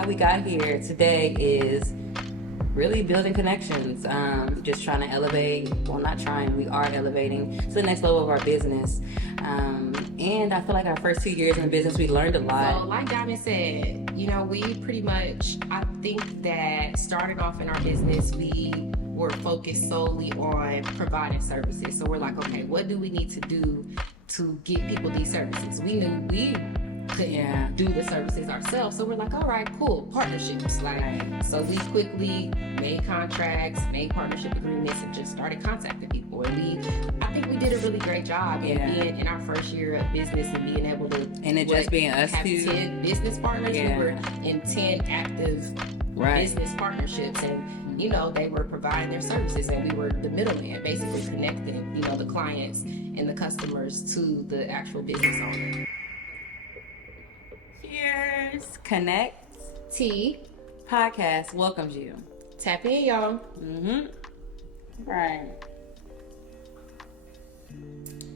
how we got here today is really building connections. Just trying to elevate. Well, not trying. We are elevating to the next level of our business. And I feel like our first 2 years in the business, we learned a lot. So, like Diamond said, we pretty much, I think that starting off in our business, we were focused solely on providing services. So we're like, okay, what do we need to do to get people these services? We knew we couldn't do the services ourselves. So we're like, all right, cool, partnerships. So we quickly made contracts, made partnership agreements, and just started contacting people. And I think we did a really great job in being in our first year of business and being able to just being us have two 10 business partners. We were in 10 active business partnerships, and they were providing their services, and we were the middleman, basically connecting the clients and the customers to the actual business owner. Cheers. Connect T Podcast welcomes you. Tap in, y'all. Right.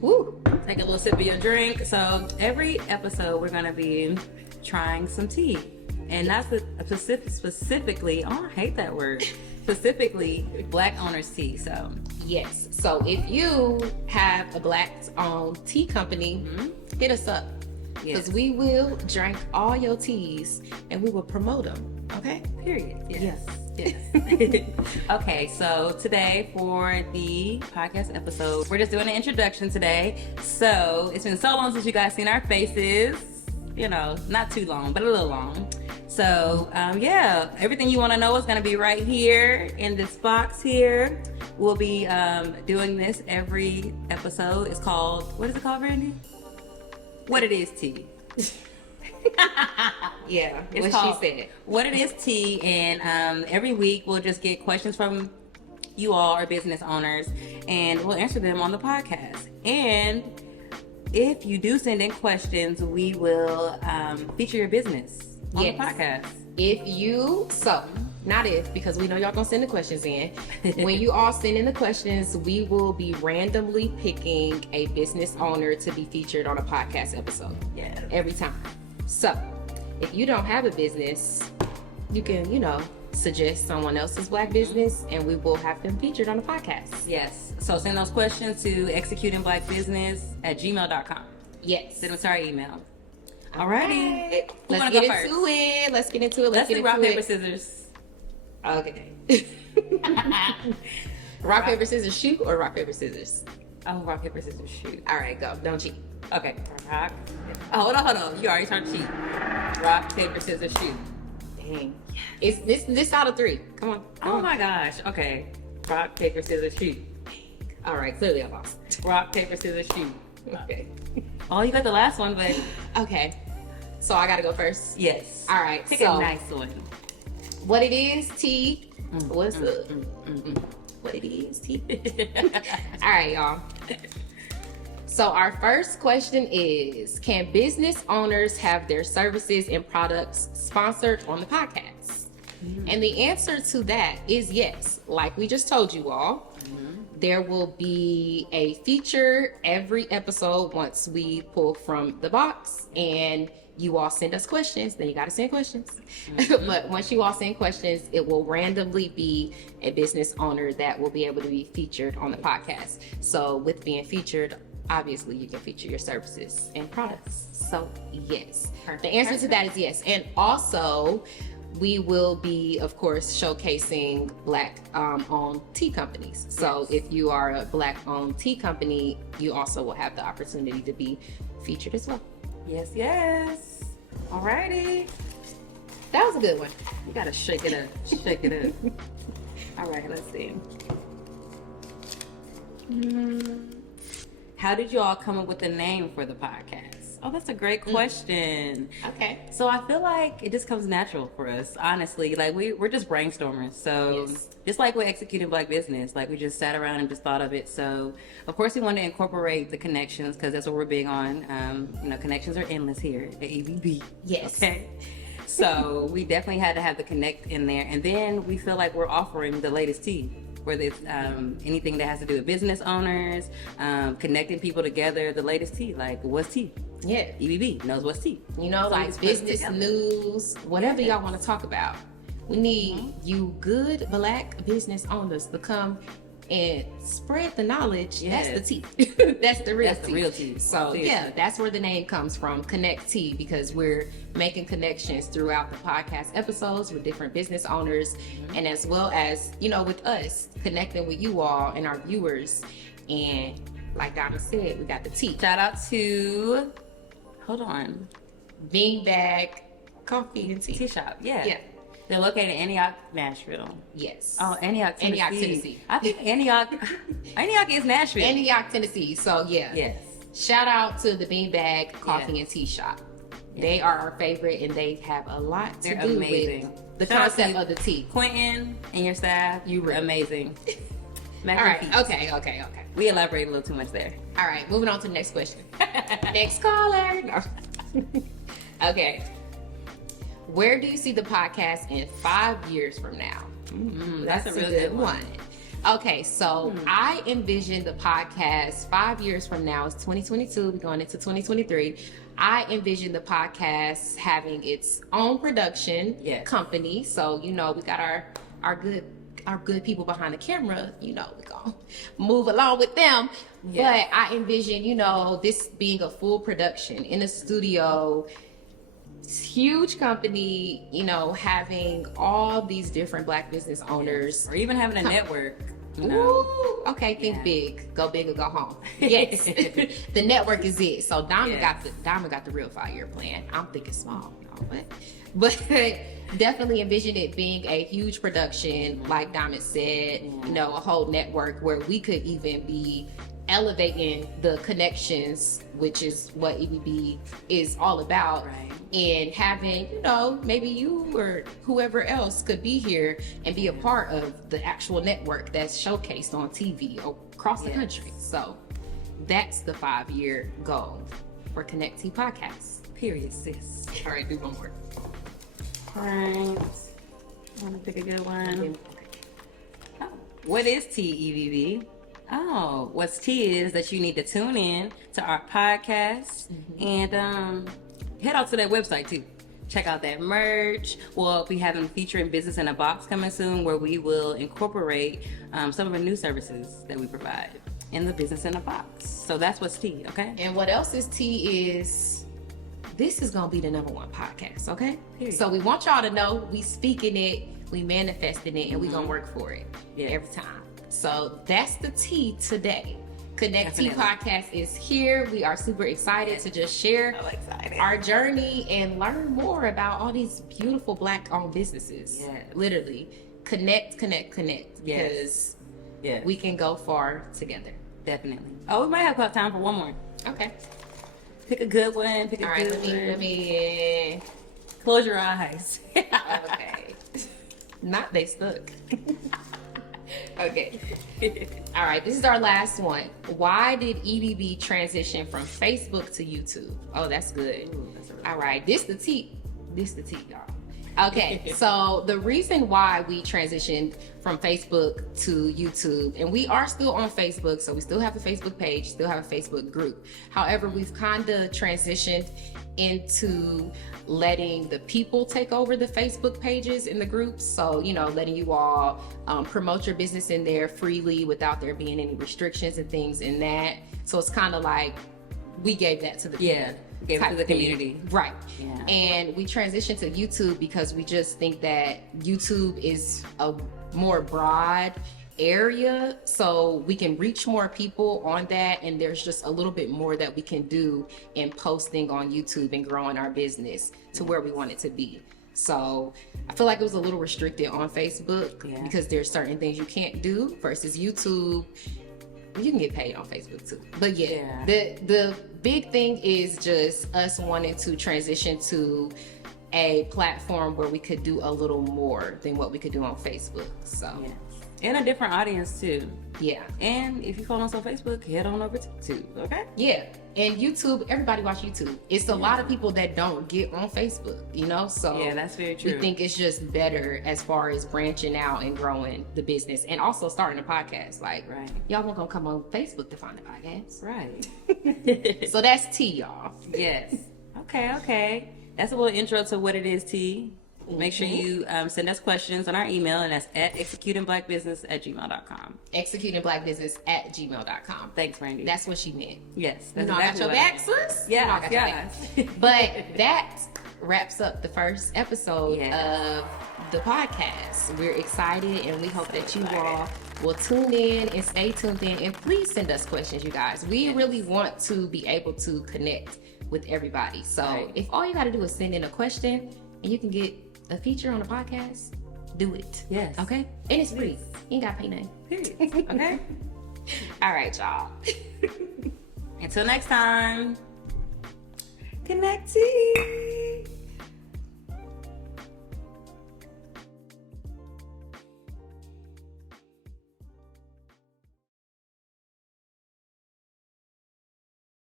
Woo. Take a little sip of your drink. So every episode we're gonna be trying some tea, and that's specifically. Oh, I hate that word. Specifically, Black owners tea. So yes. So if you have a Black-owned tea company, hit us up. Because we will drink all your teas and we will promote them. Okay? Period. Yes. Okay, so today for the podcast episode, we're just doing an introduction today. So it's been so long since you guys seen our faces. Not too long, but a little long. So everything you want to know is going to be right here in this box here. We'll be doing this every episode. It's called, what is it called, Randy? What It Is Tea. It's called she said. What It Is Tea, and every week we'll just get questions from you all, our business owners, and we'll answer them on the podcast. And if you do send in questions, we will feature your business on the podcast. Not if, because we know y'all gonna send the questions in. When you all send in the questions, we will be randomly picking a business owner to be featured on a podcast episode. Yeah. Every time. So, if you don't have a business, you can, suggest someone else's Black business, and we will have them featured on the podcast. Yes. So send those questions to executingblackbusiness@gmail.com. Yes. Send them to our email. Alrighty. Let's get into it. Let's do rock, paper, scissors. Okay. Rock, paper, scissors, shoot, or rock, paper, scissors? Oh, rock, paper, scissors, shoot. All right, go. Don't cheat. Okay. Rock. Oh, hold on. You already started cheating. Rock, paper, scissors, shoot. Dang. It's this out of 3. Come on. Oh my gosh. Okay. Rock, paper, scissors, shoot. All right. Clearly I lost. Rock, paper, scissors, shoot. Okay. Oh, you got the last one, but. Okay. So I got to go first? Yes. All right. Pick a nice one. What It Is Tea. What's up? What It Is Tea. All right, y'all. So our first question is, can business owners have their services and products sponsored on the podcast? And the answer to that is yes. Like we just told you all, there will be a feature every episode once we pull from the box, and you all send us questions. Then you got to send questions. But once you all send questions, it will randomly be a business owner that will be able to be featured on the podcast. So with being featured, obviously you can feature your services and products. So yes. Perfect. The answer to that is yes. And also, we will be, of course, showcasing Black-owned tea companies. So if you are a Black-owned tea company, you also will have the opportunity to be featured as well. Yes. Alrighty. That was a good one. You gotta shake it up. All right, let's see. How did you all come up with the name for the podcast? Oh, that's a great question. Okay. So I feel like it just comes natural for us, honestly. Like we're just brainstormers. So just like with Executing Black Business, like we just sat around and just thought of it. So of course we want to incorporate the connections because that's what we're big on. Connections are endless here at ABB. Yes. Okay. So we definitely had to have the connect in there. And then we feel like we're offering the latest tea. whether it's anything that has to do with business owners, connecting people together. The latest tea, like what's tea? Yeah. EBB knows what's tea. You know, So like it's put business together. news, whatever y'all want to talk about. We need you good Black business owners to come and spread the knowledge. Yes. That's the tea. That's the real That's tea. the real tea. So Seriously. yeah, that's where the name comes from, Connect Tea, because we're making connections throughout the podcast episodes with different business owners, and as well as, you know, with us, connecting with you all and our viewers. And like Donna said, we got the tea. Shout out to, hold on, Beanbag Coffee and Tea. Tea Shop. Yeah. Yeah. They're located in Antioch, Nashville. Yes. Oh, Antioch, Tennessee. Antioch, Tennessee. I think Antioch is Nashville. Antioch, Tennessee. So yeah. Yes. Shout out to the Beanbag Coffee Yes. and Tea Shop. They are our favorite, and they have a lot to They're do amazing. with the Shout out concept to of the tea. Quentin and your staff, you were amazing. All right. Okay. We elaborate a little too much there. All right. Moving on to the next question. Next caller. No. Okay. Where do you see the podcast in 5 years from now? That's a real good one. Okay, so I envision the podcast 5 years from now. It's 2022. We're going into 2023. I envision the podcast having its own production company. So, you know, we got our good people behind the camera. You know, we're going to move along with them. Yeah. But I envision, you know, this being a full production in a studio, huge company, you know, having all these different Black business owners. Or even having a network. You know? Ooh, okay, think big. Go big or go home. Yes. The network is it. So Diamond got the real 5-year plan. I'm thinking small, you know, but definitely envision it being a huge production, like Diamond said, you know, a whole network where we could even be elevating the connections, which is what EBB is all about. Right. And having, you know, maybe you or whoever else could be here and be a part of the actual network that's showcased on TV across the country. So that's the 5-year goal for Connect T Podcast. Period, sis. All right, do one more. All right. I want to pick a good one. Oh, what is TEVB? Oh, what's T is that you need to tune in to our podcast and head out to that website too. Check out that merch. We'll be having featuring Business in a Box coming soon, where we will incorporate some of the new services that we provide in the Business in a Box. So that's what's T, okay? And what else is T is this is gonna be the #1 podcast, okay? Period. So we want y'all to know we speaking it, we manifesting it, and we gonna work for it every time. So that's the T today. Connect T Podcast is here. We are super excited to just share our journey and learn more about all these beautiful Black-owned businesses. Yeah. Literally, connect, because we can go far together. Definitely. Oh, we might have time for one more. Okay. Pick a good one. Pick a All right. good one. Let me. Close your eyes. Okay. Not they stuck. Okay. All right. This is our last one. Why did EBB transition from Facebook to YouTube? Oh, that's good. Ooh, that's a really All right. This the tea, y'all. Okay. So the reason why we transitioned from Facebook to YouTube, and we are still on Facebook, so we still have a Facebook page, still have a Facebook group. However, we've kind of transitioned into letting the people take over the Facebook pages in the groups. So, you know, letting you all promote your business in there freely without there being any restrictions and things in that. So it's kind of like we gave that to the gave it to the community. Right. Yeah. And we transitioned to YouTube because we just think that YouTube is a more broad area, so we can reach more people on that, and there's just a little bit more that we can do in posting on YouTube and growing our business to where we want it to be. So I feel like it was a little restricted on Facebook because there's certain things you can't do versus YouTube. You can get paid on Facebook too. But the big thing is just us wanting to transition to a platform where we could do a little more than what we could do on Facebook. So And a different audience too. Yeah. And if you follow us on Facebook, head on over to YouTube, okay? Yeah. And YouTube, everybody watch YouTube. It's a lot of people that don't get on Facebook, you know? So yeah, that's very true. We think it's just better as far as branching out and growing the business and also starting a podcast. Like, right. Y'all weren't gonna come on Facebook to find the podcast. Right. So that's T, y'all. Yes. Okay. That's a little intro to what it is, T. Make sure you send us questions on our email, and that's at executingblackbusiness@gmail.com. Executingblackbusiness@gmail.com. Thanks, Brandy. That's what she meant. Yes. You That's know, I got your back, sis. You know, I got your back. But that wraps up the first episode of the podcast. We're excited, and we hope that you all will tune in and stay tuned in. And please send us questions, you guys. We really want to be able to connect with everybody. So if all you got to do is send in a question, and you can get a feature on the podcast, do it. Yes. Okay? And it's free. You ain't got to pay nothing. Period. Okay? All right, y'all. Until next time. Connecting.